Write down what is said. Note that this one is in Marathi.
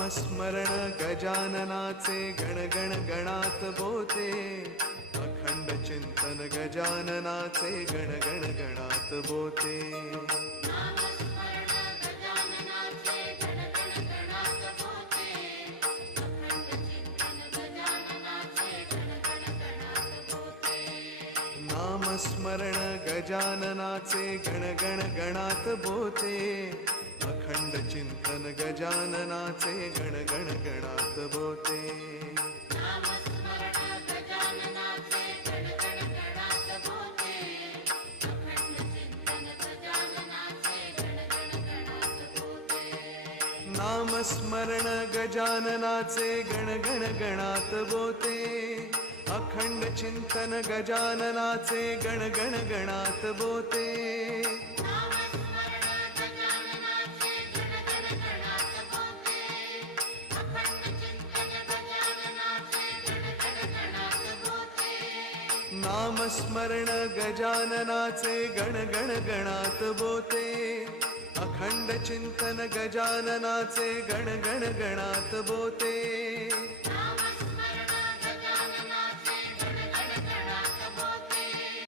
नामस्मरण गजाननाचे गणगण गणात बोते, अखंड चिंतन गजाननाचे गणगण गणात बोते. नामस्मरण गजाननाचे गणगण गणात बोते, अखंड चिंतन गजाननाचे गणगण गणात बोते. नामस्मरण गजाननाचे गणगण गणात बोते, अखंड चिंतन गजाननाचे गणगण गणात बोते. नामस्मरण गजाननाचे गणगण गणात बोते, अखंड चिंतन गजाननाचे गणगण गणात बोते.